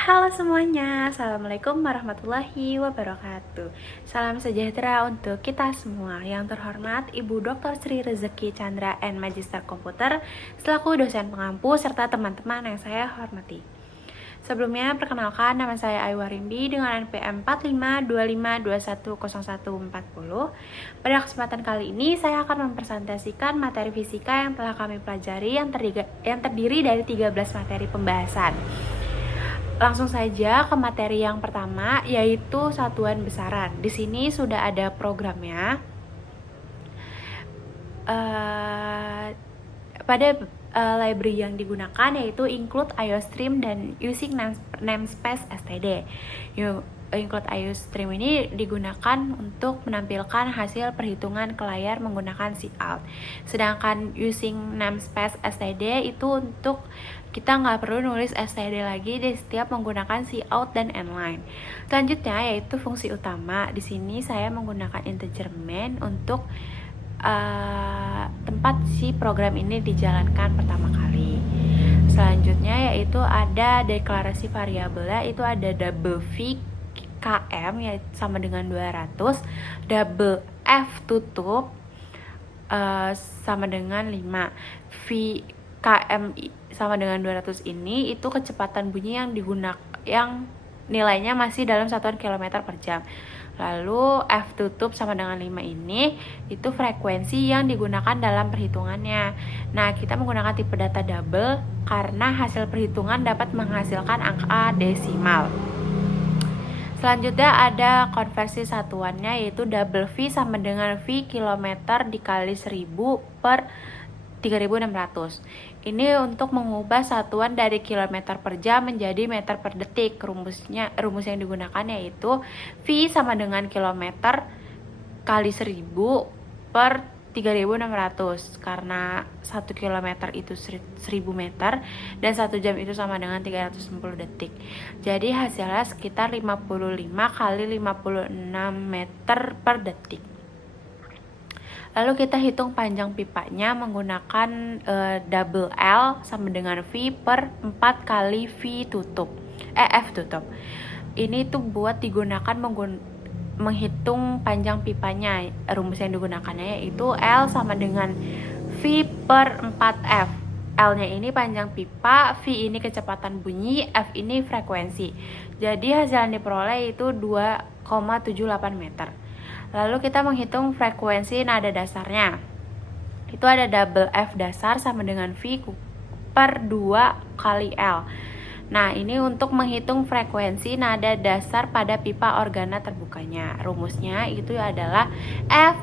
Halo semuanya, Assalamualaikum warahmatullahi wabarakatuh. Salam sejahtera untuk kita semua. Yang terhormat Ibu Dr. Sri Rezeki Chandra and Magister Komputer selaku dosen pengampu serta teman-teman yang saya hormati. Sebelumnya, perkenalkan nama saya Ayu Warimbi dengan NPM 4525210140. Pada kesempatan kali ini, saya akan mempresentasikan materi fisika yang telah kami pelajari yang terdiri dari 13 materi pembahasan. Langsung saja ke materi yang pertama, yaitu satuan besaran. Di sini sudah ada programnya. Pada library yang digunakan yaitu include IOStream dan using namespace std. Include IOStream ini digunakan untuk menampilkan hasil perhitungan ke layar menggunakan cout. Sedangkan using namespace std itu untuk kita nggak perlu nulis std lagi di setiap menggunakan cout dan inline. Selanjutnya yaitu fungsi utama. Di sini saya menggunakan integer main untuk tempat si program ini dijalankan pertama kali. Selanjutnya yaitu ada deklarasi variabelnya, itu ada double v km yaitu sama dengan 200, double f tutup sama dengan 5, v km sama dengan 200 ini itu kecepatan bunyi yang nilainya masih dalam satuan kilometer per jam. Lalu F tutup sama dengan 5 ini itu frekuensi yang digunakan dalam perhitungannya. Nah, kita menggunakan tipe data double karena hasil perhitungan dapat menghasilkan angka desimal. Selanjutnya ada konversi satuannya yaitu double V sama dengan V kilometer dikali 1000 per 3600. Ini untuk mengubah satuan dari kilometer per jam menjadi meter per detik. Rumus yang digunakan yaitu V sama dengan kilometer kali 1000 per 3600, karena 1 kilometer itu 1000 meter dan 1 jam itu sama dengan 360 detik. Jadi hasilnya sekitar 55 kali 56 meter per detik. Lalu kita hitung panjang pipanya menggunakan double L sama dengan V per 4 kali V tutup, F tutup. Ini tuh buat digunakan menghitung panjang pipanya. Rumus yang digunakannya yaitu L sama dengan V per 4F. L-nya ini panjang pipa, V ini kecepatan bunyi, F ini frekuensi. Jadi hasil yang diperoleh itu 2,78 meter. Lalu kita menghitung frekuensi nada dasarnya. Itu ada double F dasar sama dengan V per 2 kali L. Nah, ini untuk menghitung frekuensi nada dasar pada pipa organa terbukanya. Rumusnya itu adalah F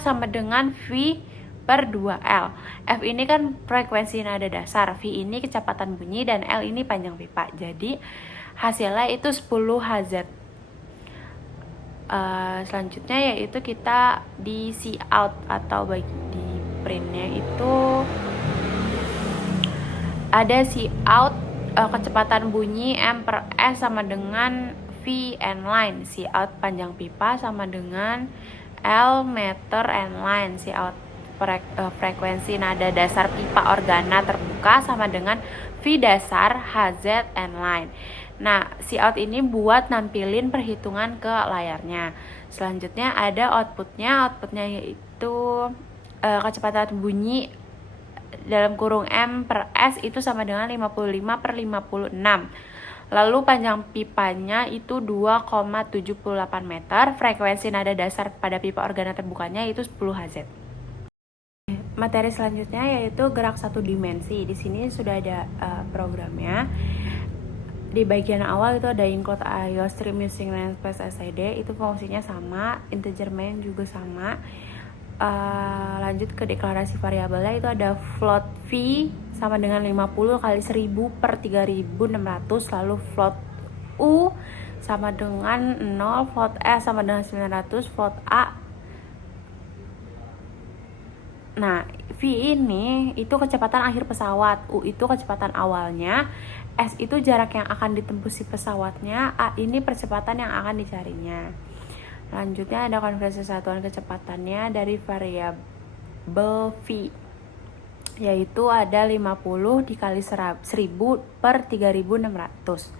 sama dengan V per 2L. F ini kan frekuensi nada dasar, V ini kecepatan bunyi, dan L ini panjang pipa. Jadi hasilnya itu 10 Hz. Selanjutnya yaitu kita di cout atau di printnya itu ada cout kecepatan bunyi M per S sama dengan V inline, cout panjang pipa sama dengan L meter inline, cout frekuensi nada dasar pipa organa terbuka sama dengan V dasar HZ inline. Nah, cout ini buat nampilin perhitungan ke layarnya. Selanjutnya ada outputnya yaitu kecepatan bunyi dalam kurung M per S itu sama dengan 55 per 56. Lalu panjang pipanya itu 2,78 meter, frekuensi nada dasar pada pipa organa terbukanya itu 10 Hz. Materi selanjutnya yaitu gerak satu dimensi. Di sini sudah ada programnya. Di bagian awal itu ada include IOStream using namespace std, itu fungsinya sama, integer main juga sama. Lanjut ke deklarasi variabelnya, itu ada float V sama dengan 50 kali 1000 per 3600, lalu float U sama dengan 0, float S sama dengan 900, float A. Nah, V ini itu kecepatan akhir pesawat, U itu kecepatan awalnya, S itu jarak yang akan ditempuh si pesawatnya, A ini percepatan yang akan dicarinya. Lanjutnya ada konversi satuan kecepatannya dari variabel V. yaitu ada 50 dikali 1000 per 3600.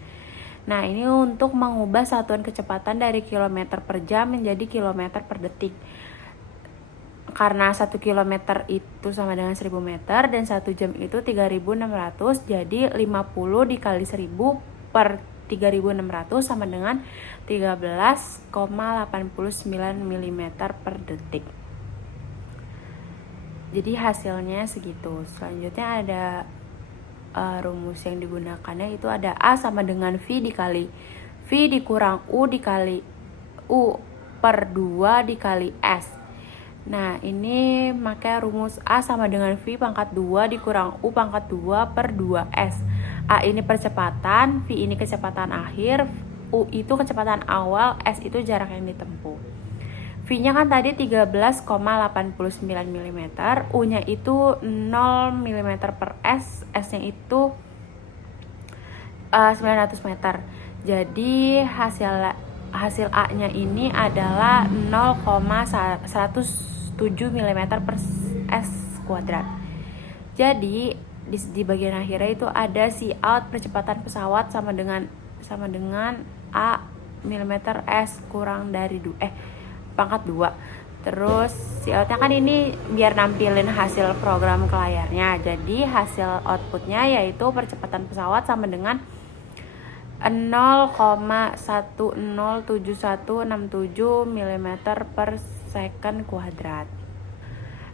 Nah, ini untuk mengubah satuan kecepatan dari kilometer per jam menjadi kilometer per detik. Karena 1 kilometer itu sama dengan 1000 meter dan 1 jam itu 3600, jadi 50 dikali 1000 per 3600 sama dengan 13,89 mm per detik. Jadi hasilnya segitu. Selanjutnya ada rumus yang digunakannya itu ada A sama dengan V dikali V dikurang U dikali U per 2 dikali S. Nah, ini pakai rumus A sama dengan V pangkat 2 dikurang U pangkat 2 per 2S. A ini percepatan, V ini kecepatan akhir, U itu kecepatan awal, S itu jarak yang ditempuh. V-nya kan tadi 13,89 mm, U-nya itu 0 mm per S, S-nya itu 900 meter. Jadi hasil A-nya ini adalah 0,107 mm per S kuadrat. Jadi di bagian akhirnya itu ada C out percepatan pesawat sama dengan A mm S kurang dari pangkat 2. Terus C out-nya kan ini biar nampilin hasil program ke layarnya. Jadi hasil outputnya yaitu percepatan pesawat sama dengan 0,107167 mm per second kuadrat.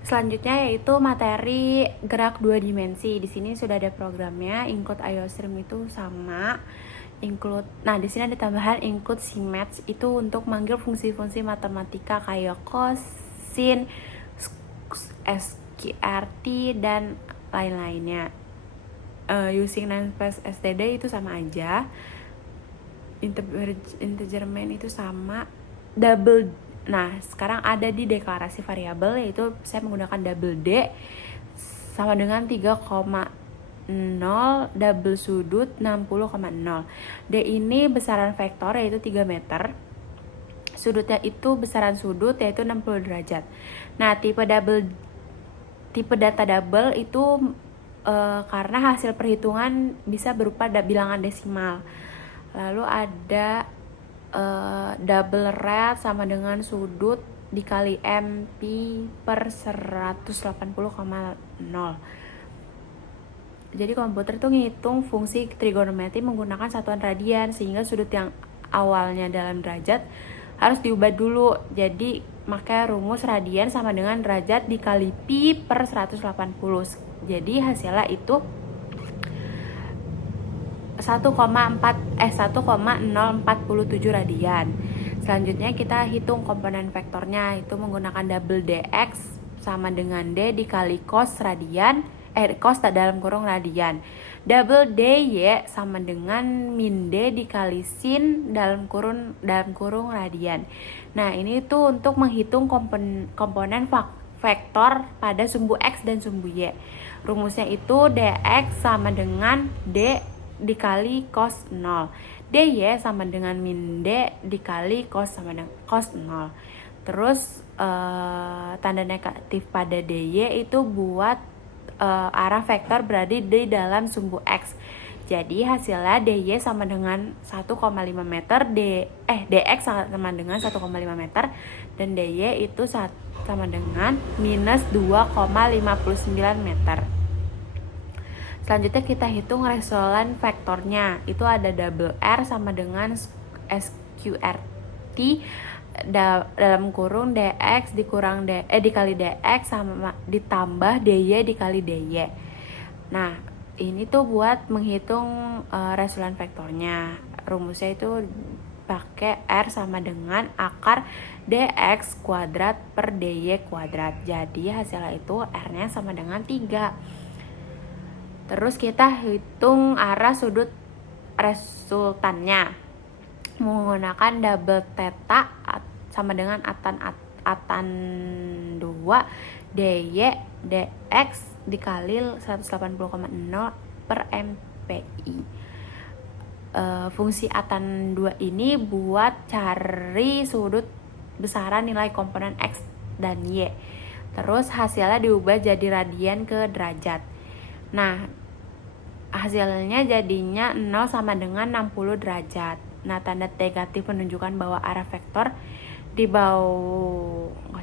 Selanjutnya yaitu materi gerak 2 dimensi. Di sini sudah ada programnya, include IOStream itu sama, include. Nah, di sini ada tambahan include CMATS itu untuk manggil fungsi-fungsi matematika kayak cos, sin, SQRT dan lain-lainnya. Using namespace std itu sama aja. Integer main itu sama. Nah, sekarang ada di deklarasi variabel, yaitu saya menggunakan double D sama dengan 3,0 double sudut 60,0. D ini besaran vektor yaitu 3 meter. Sudutnya itu besaran sudut yaitu 60 derajat. Nah, tipe data double itu karena hasil perhitungan bisa berupa bilangan desimal. Lalu ada double rad sama dengan sudut dikali MP per 180,0. Jadi komputer tuh ngitung fungsi trigonometri menggunakan satuan radian, sehingga sudut yang awalnya dalam derajat harus diubah dulu. Jadi pakai rumus radian sama dengan derajat dikali pi per 180. Jadi hasilnya itu 1,047 radian. Selanjutnya kita hitung komponen vektornya, itu menggunakan double dx sama dengan d dikali cos radian, cos dalam kurung radian. Double dy sama dengan min d dikali sin dalam kurung radian. Nah, ini tuh untuk menghitung komponen vektor pada sumbu x dan sumbu y. Rumusnya itu dx sama dengan d dikali cos 0. dy sama dengan min d dikali cos sama dengan cos 0. Terus tanda negatif pada dy itu buat arah vektor berada di dalam sumbu x. Jadi hasilnya dy sama dengan 1,5 meter, dx sama dengan 1,5 meter, dan dy itu sama dengan minus 2,59 meter. Selanjutnya kita hitung resolan vektornya. Itu ada double R sama dengan SQRT dalam kurung dx dikurang dikali dx sama ditambah dy dikali dy. Nah, ini tuh buat menghitung resolan vektornya. Rumusnya itu pakai R sama dengan akar dx kuadrat per dy kuadrat. Jadi hasilnya itu R-nya sama dengan 3. Terus kita hitung arah sudut resultannya menggunakan double theta sama dengan atan 2 dy dx dikali 180,0 per mpi. Fungsi atan 2 ini buat cari sudut besaran nilai komponen x dan y. Terus hasilnya diubah jadi radian ke derajat. Nah, hasilnya jadinya 0 sama dengan 60 derajat. Nah, tanda negatif menunjukkan bahwa arah vektor di bawah.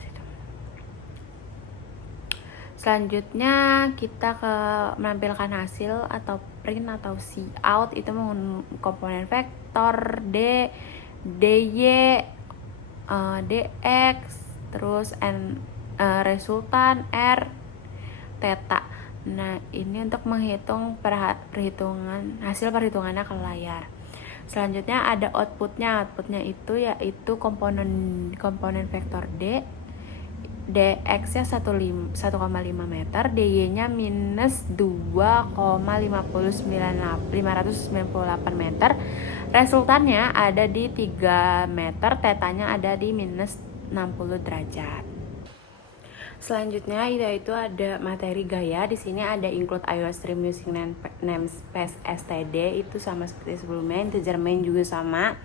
Selanjutnya kita ke menampilkan hasil atau print atau see out, itu menggunakan komponen vektor D, DY, DX, terus resultan R, theta. Nah, ini untuk menghitung hasil perhitungannya ke layar. Selanjutnya ada outputnya itu yaitu komponen vektor D, dx-nya 1,5 meter, dy-nya minus 2,598 meter, resultannya ada di 3 meter, tetanya ada di minus 60 derajat. Selanjutnya yaitu ada materi gaya. Di sini ada include IO stream using namespace std, itu sama seperti sebelumnya. Integer main juga sama.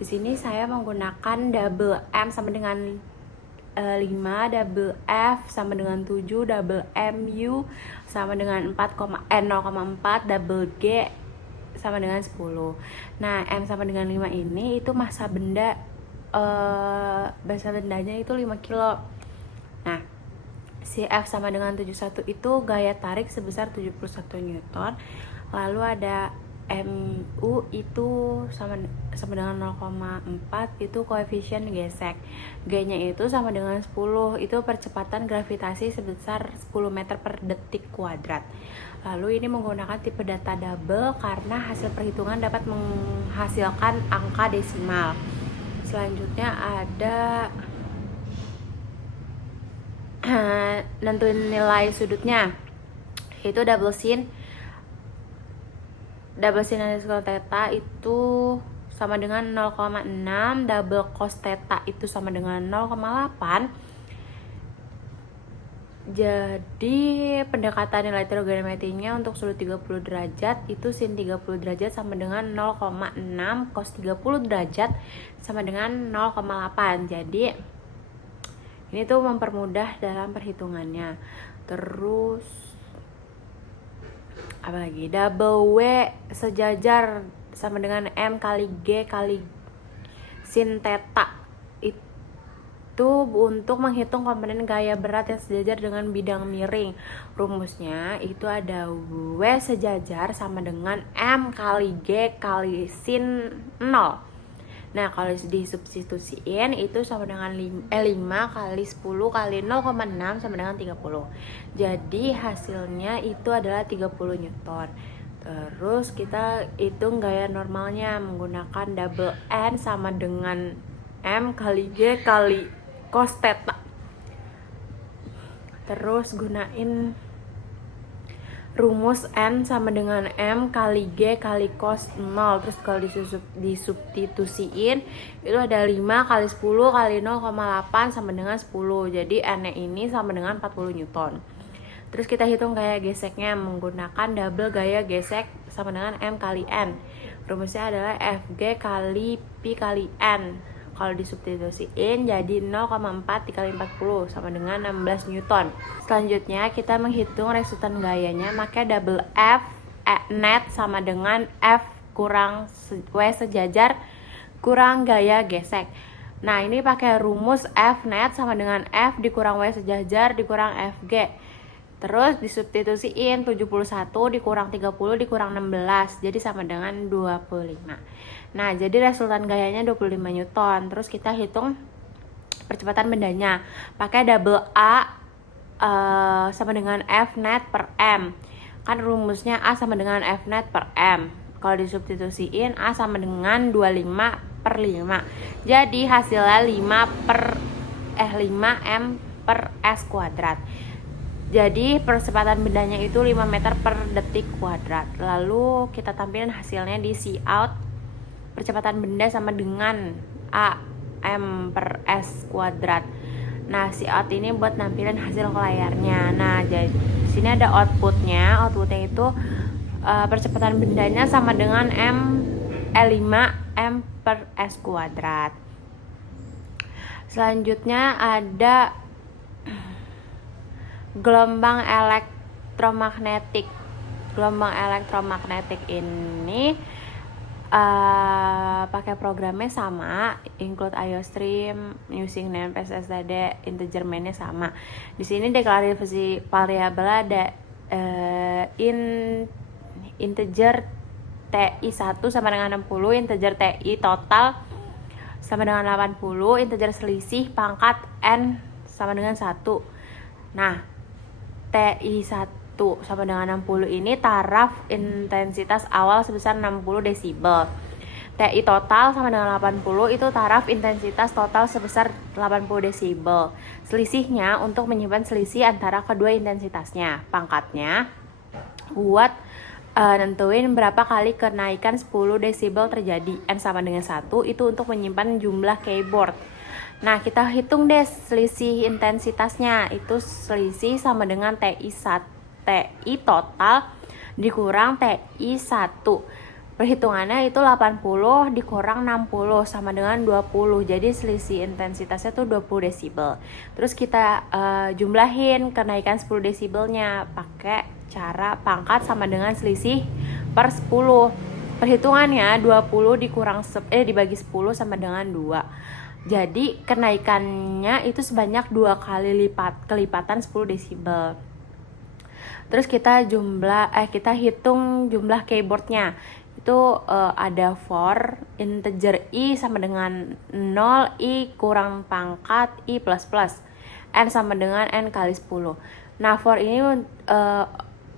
Di sini saya menggunakan double M sama dengan 5, double F sama dengan 7, double MU sama dengan 0,4, double G sama dengan 10. Nah, M sama dengan 5 ini itu massa bendanya itu 5 kilo. Nah, si F sama dengan 71 itu gaya tarik sebesar 71 Newton. Lalu ada MU itu sama dengan 0,4, itu koefisien gesek. G-nya itu sama dengan 10, itu percepatan gravitasi sebesar 10 meter per detik kuadrat. Lalu ini menggunakan tipe data double karena hasil perhitungan dapat menghasilkan angka desimal. Selanjutnya ada nentuin nilai sudutnya, itu double sin underscore theta itu sama dengan 0,6, double cos theta itu sama dengan 0,8. Jadi pendekatan nilai trigonometrinya untuk sudut 30 derajat itu sin 30 derajat sama dengan 0,6, cos 30 derajat sama dengan 0,8. Jadi ini tuh mempermudah dalam perhitungannya. Terus apa lagi? Double W sejajar sama dengan M kali G kali sin theta. Itu untuk menghitung komponen gaya berat yang sejajar dengan bidang miring. Rumusnya itu ada W sejajar sama dengan M kali G kali sin 0. Nah, kalau disubstitusiin itu sama dengan 5 kali 10 kali 0,6 sama dengan 30. Jadi hasilnya itu adalah 30 Newton. Terus kita hitung gaya normalnya menggunakan double N sama dengan M kali G kali cos theta. Terus gunain rumus N sama dengan M kali G kali cos 0. Terus kalau disubstitusiin itu ada 5 kali 10 kali 0,8 sama dengan 10. Jadi N-nya ini sama dengan 40 Newton. Terus kita hitung gaya geseknya menggunakan double gaya gesek sama dengan M kali N. Rumusnya adalah Fg kali Pi kali N. Kalau disubstitusiin jadi 0,4 dikali 40 sama dengan 16 Newton. Selanjutnya kita menghitung resultan gayanya, maka double F net sama dengan F kurang W sejajar kurang gaya gesek. Nah, ini pakai rumus F net sama dengan F dikurang W sejajar dikurang Fg. Terus disubstitusiin 71 dikurang 30 dikurang 16, jadi sama dengan 25. Nah, jadi resultan gayanya 25 Newton. Terus kita hitung percepatan bendanya. Pakai double A sama dengan F net per M. Kan rumusnya A sama dengan F net per M. Kalau disubstitusiin A sama dengan 25 per 5. Jadi hasilnya 5 M per S kuadrat. Jadi percepatan bendanya itu 5 meter per detik kuadrat. Lalu kita tampilkan hasilnya di see out. Percepatan benda sama dengan A M per S kuadrat. Nah, see out ini buat nampilin hasil ke layarnya. Nah, jadi di sini ada outputnya. Outputnya itu percepatan bendanya sama dengan 5 M per S kuadrat. Selanjutnya ada gelombang elektromagnetik. Gelombang elektromagnetik ini pakai programnya sama, include IO stream using namespace std, integer main-nya sama. Di sini deklarasi variabel ada integer TI1 sama dengan 60, integer TI total sama dengan 80, integer selisih pangkat N sama dengan 1. Nah, TI1 sama dengan 60 ini taraf intensitas awal sebesar 60 desibel. TI total sama dengan 80 itu taraf intensitas total sebesar 80 desibel. Selisihnya untuk menyimpan selisih antara kedua intensitasnya. Pangkatnya buat nentuin berapa kali kenaikan 10 desibel terjadi. N sama dengan 1 itu untuk menyimpan jumlah keyboard. Nah, kita hitung deh selisih intensitasnya. Itu selisih sama dengan TI total dikurang TI1. Perhitungannya itu 80 dikurang 60 sama dengan 20. Jadi selisih intensitasnya tuh 20 desibel. Terus kita jumlahin kenaikan 10 desibelnya pakai cara pangkat sama dengan selisih per 10. Perhitungannya 20 dibagi 10 sama dengan 2. Jadi kenaikannya itu sebanyak 2 kali kelipatan 10 desibel. Terus kita hitung jumlah keyboardnya. Itu ada for integer i sama dengan 0, i kurang pangkat i plus plus, n sama dengan n kali 10. Nah, for ini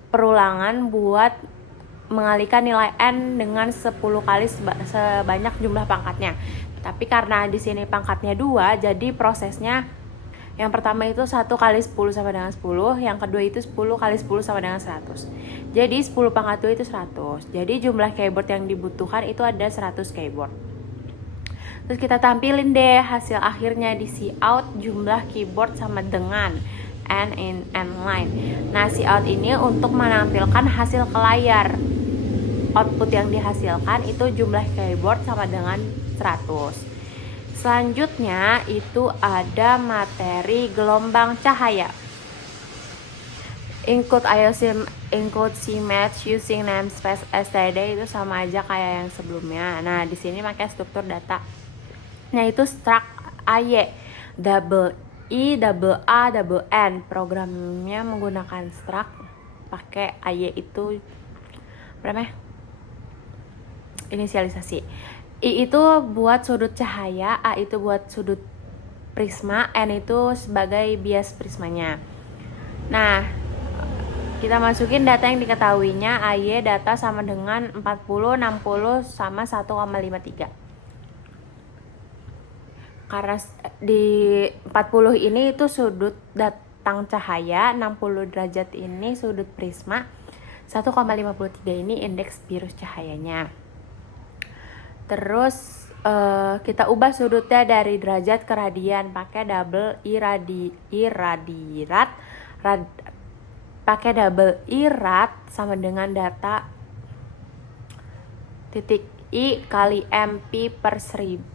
perulangan buat mengalihkan nilai n dengan 10 kali sebanyak jumlah pangkatnya. Tapi karena di sini pangkatnya 2, jadi prosesnya yang pertama itu 1 kali 10 sama dengan 10, yang kedua itu 10 kali 10 sama dengan 100. Jadi 10 pangkat 2 itu 100. Jadi jumlah keyboard yang dibutuhkan itu ada 100 keyboard. Terus kita tampilin deh hasil akhirnya di cout jumlah keyboard sama dengan N in N line. Nah, cout ini untuk menampilkan hasil ke layar. Output yang dihasilkan itu jumlah keyboard sama dengan 100. Selanjutnya itu ada materi gelombang cahaya. Include CMatch using namespace std itu sama aja kayak yang sebelumnya. Nah, di sini pakai struktur data. Nah, itu struct AY, double I, double A, double N. Programnya menggunakan struct pakai AY itu berapa? Inisialisasi. I itu buat sudut cahaya, A itu buat sudut prisma, N itu sebagai bias prismanya. Nah, kita masukin data yang diketahuinya. AY data sama dengan 40, 60 sama 1,53. Karena di 40 ini itu sudut datang cahaya, 60 derajat ini sudut prisma, 1,53 ini indeks virus cahayanya. Terus kita ubah sudutnya dari derajat ke radian pakai double pakai double irad sama dengan data titik i kali mp per 180.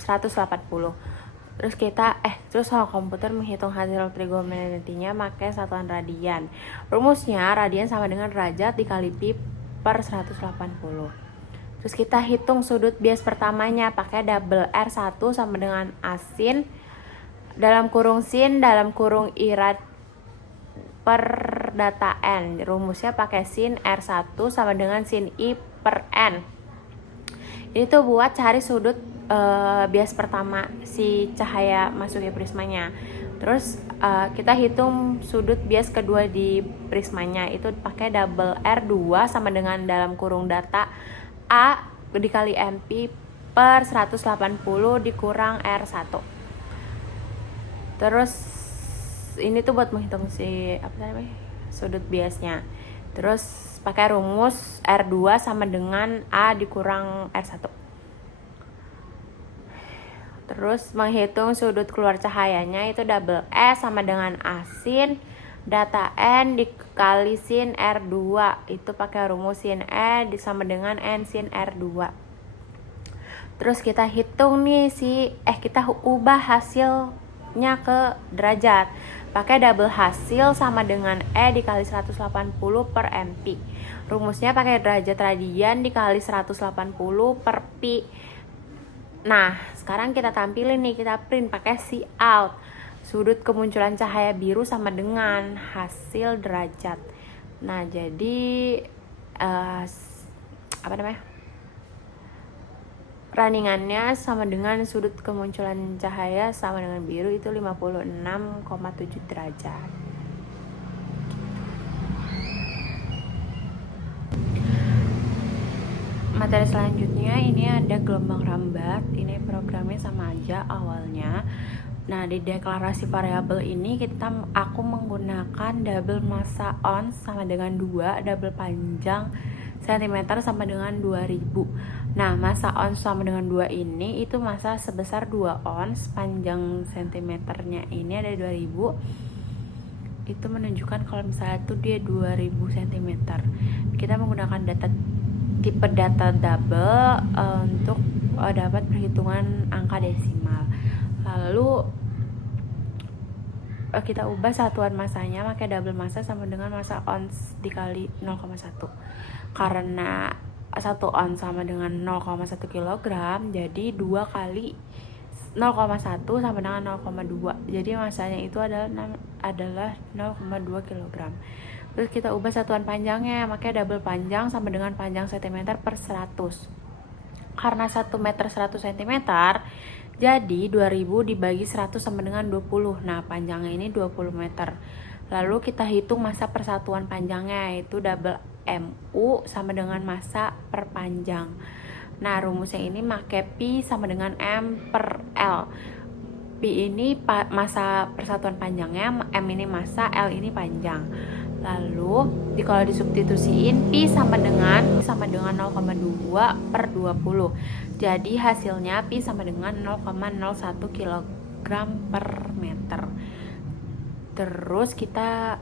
Terus kalau komputer menghitung hasil trigonometrinya pakai satuan radian. Rumusnya radian sama dengan derajat dikali pi per 180. Terus kita hitung sudut bias pertamanya pakai double R1 sama dengan asin dalam kurung sin dalam kurung irad per data N. Rumusnya pakai sin R1 sama dengan sin I per N. Ini tuh buat cari sudut bias pertama si cahaya masuk ke prismanya. Terus kita hitung sudut bias kedua di prismanya itu pakai double R2 sama dengan dalam kurung data A dikali MP per 180 dikurang R1. Terus ini tuh buat menghitung sudut biasnya. Terus pakai rumus R2 sama dengan A dikurang R1. Terus menghitung sudut keluar cahayanya itu double S sama dengan asin data N dikali sin R2 itu pakai rumus sin E sama dengan N sin R2. Terus kita hitung nih kita ubah hasilnya ke derajat pakai double hasil sama dengan E dikali 180 per MP. Rumusnya pakai derajat radian dikali 180 per pi. Nah, sekarang kita tampilin nih, kita print pakai Cout. Sudut kemunculan cahaya biru sama dengan hasil derajat. Nah, jadi runningannya sama dengan sudut kemunculan cahaya sama dengan biru itu 56,7 derajat. Materi selanjutnya ini ada gelombang rambat. Ini programnya sama aja awalnya. Nah, di deklarasi variabel ini aku menggunakan double massa ons sama dengan 2, double panjang cm sama dengan 2000. Nah, massa ons sama dengan 2 ini itu massa sebesar 2 ons, panjang cm-nya ini ada 2000. Itu menunjukkan kalau misalnya itu dia 2000 cm. Kita menggunakan tipe data double untuk dapat perhitungan angka desimal. Lalu kita ubah satuan masanya pakai double massa sama dengan massa ons dikali 0,1. Karena 1 ons sama dengan 0,1 kg, jadi 2 kali 0,1 sama dengan 0,2. Jadi masanya itu adalah 0,2 kg. Terus kita ubah satuan panjangnya, makanya double panjang sama dengan panjang cm per 100. Karena 1 meter 100 cm, jadi 2000 dibagi 100 sama dengan 20. Nah, panjangnya ini 20 meter. Lalu kita hitung massa persatuan panjangnya, yaitu double MU sama dengan massa per panjang. Nah, rumusnya ini pakai Pi sama dengan M per L. Pi ini massa persatuan panjangnya, M ini massa, L ini panjang. Lalu kalau disubstitusiin Pi sama dengan 0,2 per 20. Jadi hasilnya Pi sama dengan 0,01 kg per meter. Terus kita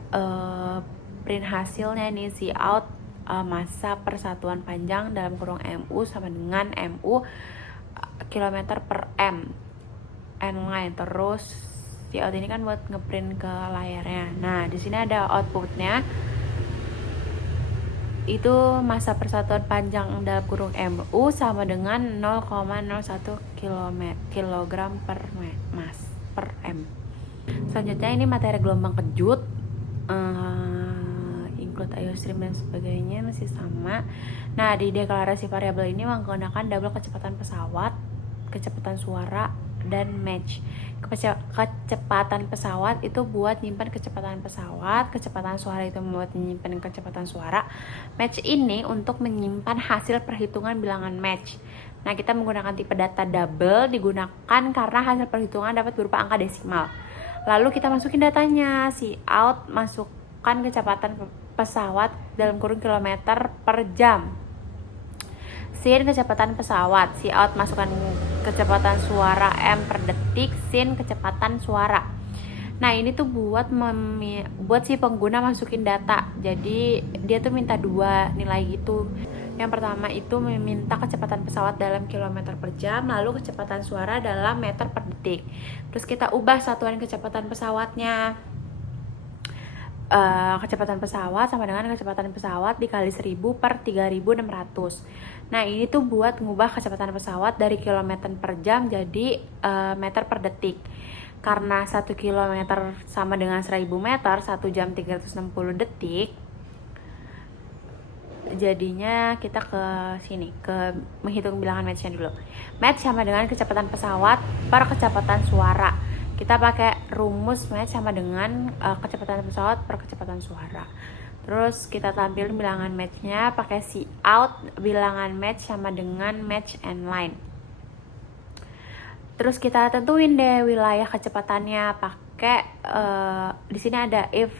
print hasilnya nih, Cout massa persatuan panjang dalam kurung MU sama dengan MU kilometer per M line. Terus Cout ini kan buat ngeprint ke layarnya. Nah, di sini ada outputnya. Itu massa persatuan panjang dalam kurung MU sama dengan 0,01 kg per M. Selanjutnya ini materi gelombang kejut, include IO stream dan sebagainya masih sama. Nah, di deklarasi variabel ini menggunakan double kecepatan pesawat, kecepatan suara, dan match. Kecepatan pesawat itu buat nyimpan kecepatan pesawat, kecepatan suara itu buat menyimpan kecepatan suara. Match ini untuk menyimpan hasil perhitungan bilangan match. Nah, kita menggunakan tipe data double digunakan karena hasil perhitungan dapat berupa angka desimal. Lalu kita masukin datanya, Cout masukkan kecepatan pesawat dalam kurung kilometer per jam. Sin kecepatan pesawat, Cout masukkan kecepatan suara M per detik, sin kecepatan suara. Nah, ini tuh buat si pengguna masukin data. Jadi dia tuh minta 2 nilai gitu. Yang pertama itu meminta kecepatan pesawat dalam kilometer per jam, lalu kecepatan suara dalam meter per detik. Terus kita ubah satuan kecepatan pesawatnya. Kecepatan pesawat sama dengan kecepatan pesawat dikali 1000 per 3600. Nah, ini tuh buat ngubah kecepatan pesawat dari kilometer per jam jadi meter per detik. Karena 1 kilometer sama dengan 1000 meter, 1 jam 360 detik. Jadinya kita ke sini, ke menghitung bilangan match-nya dulu. Match sama dengan kecepatan pesawat per kecepatan suara. Kita pakai rumus match sama dengan kecepatan pesawat per kecepatan suara. Terus kita tampilin bilangan match-nya pakai Cout, bilangan match sama dengan match and line. Terus kita tentuin deh wilayah kecepatannya pakai di sini ada if,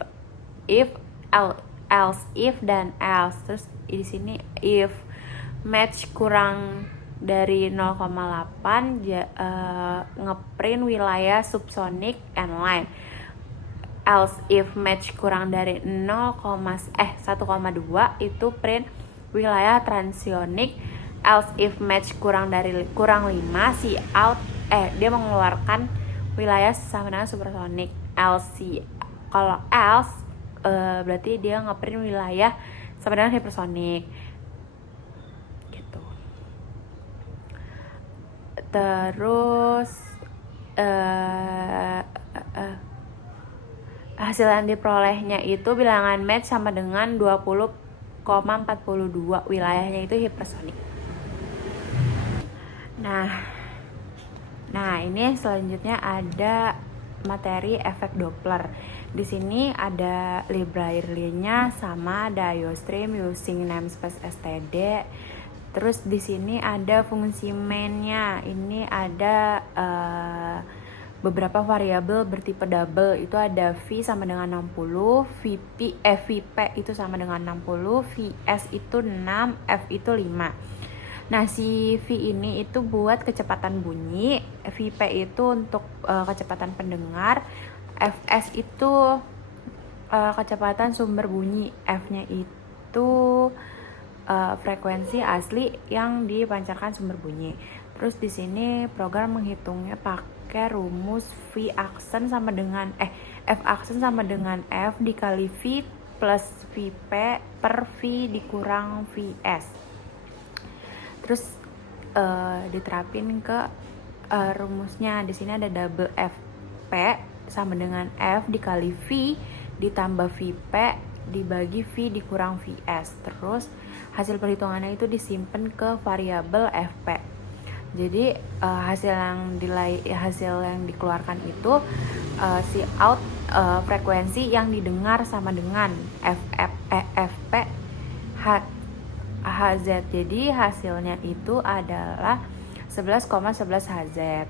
else, if dan else. Terus di sini if match kurang dari 0,8 ngeprint wilayah subsonic and line. Else if match kurang dari 1,2 itu print wilayah transionic. Else if match kurang 5, Cout dia mengeluarkan wilayah sama dengan supersonic. Else Kalau else berarti dia ngeprint wilayah sama dengan hipersonik gitu. Terus hasil yang diperolehnya itu bilangan match sama dengan 20,42, wilayahnya itu hipersonik. Nah, ini selanjutnya ada materi efek Doppler. Di sini ada library-nya sama ada IOStream using namespace std. Terus di sini ada fungsi main-nya. Ini ada beberapa variabel bertipe double. Itu ada V sama dengan 60, VP itu sama dengan 60, VS itu 6, F itu 5. Nah, si V ini itu buat kecepatan bunyi, VP itu untuk kecepatan pendengar, FS itu kecepatan sumber bunyi, F-nya itu frekuensi asli yang dipancarkan sumber bunyi. Terus di sini program menghitungnya pakai rumus V aksen sama dengan F aksen sama dengan F dikali V plus VP per V dikurang VS. Terus diterapin ke rumusnya. Di sini ada double FP sama dengan F dikali V ditambah VP dibagi V dikurang VS. Terus hasil perhitungannya itu disimpan ke variabel FP. Jadi hasil yang dikeluarkan itu si out frekuensi yang didengar sama dengan FP Hz. Jadi hasilnya itu adalah 11,11 Hz.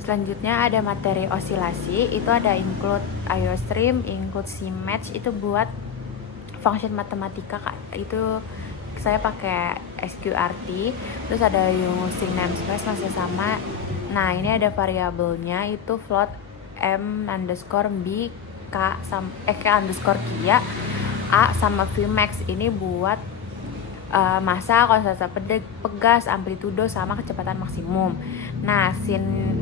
Selanjutnya ada materi osilasi, itu ada include IOStream, include CMatch, itu buat function matematika itu saya pakai SQRT. Terus ada using namespace masih sama. Nah, ini ada variabelnya itu float m underscore b k underscore kia a sama Vmax. Ini buat massa, konstanta pegas, amplitudo sama kecepatan maksimum. Nah, sin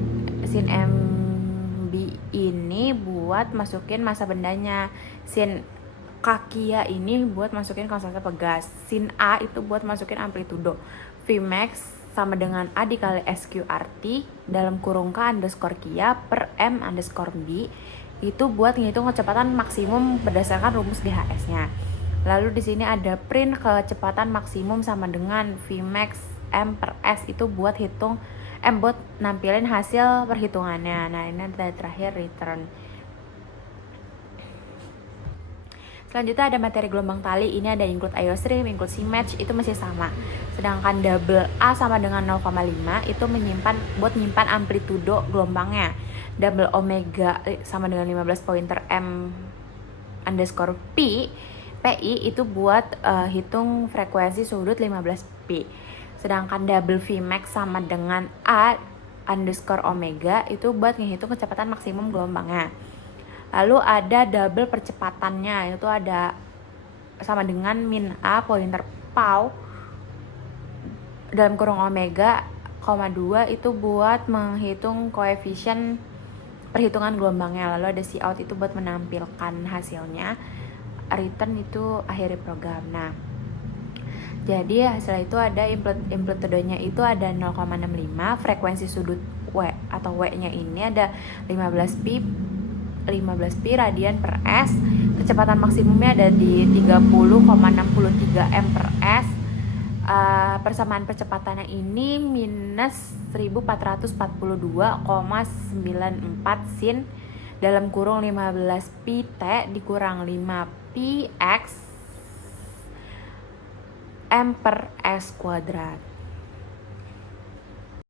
MB ini buat masukin massa bendanya. Sin kakia ini buat masukin konstanta pegas. Sin A itu buat masukin amplitudo. Vmax sama dengan A dikali SQRT dalam kurung K underscore kia per M underscore B itu buat ngitung kecepatan maksimum berdasarkan rumus GHS-nya. Lalu di sini ada print kecepatan maksimum sama dengan Vmax M per S itu buat buat nampilin hasil perhitungannya. Nah, ini ada terakhir return. Selanjutnya ada materi gelombang tali. Ini ada include IOStream, include CMatch, itu masih sama. Sedangkan double A sama dengan 0,5 itu nyimpan amplitudo gelombangnya. Double omega sama dengan 15 pointer M underscore PI itu buat hitung frekuensi sudut 15pi. Sedangkan double Vmax sama dengan A underscore omega itu buat ngehitung kecepatan maksimum gelombangnya. Lalu ada double percepatannya, itu ada sama dengan min A pointer pau dalam kurung omega, 2 itu buat menghitung koefisien perhitungan gelombangnya. Lalu ada cout itu buat menampilkan hasilnya. Return itu akhiri program. Nah, jadi hasil itu ada amplitudenya itu ada 0,65, frekuensi sudut W atau W-nya ini ada 15pi radian per S, kecepatan maksimumnya ada di 30,63 m per S. Persamaan percepatannya ini minus 1442,94 sin dalam kurung 15 pi t dikurang 5 pi x m per s kuadrat.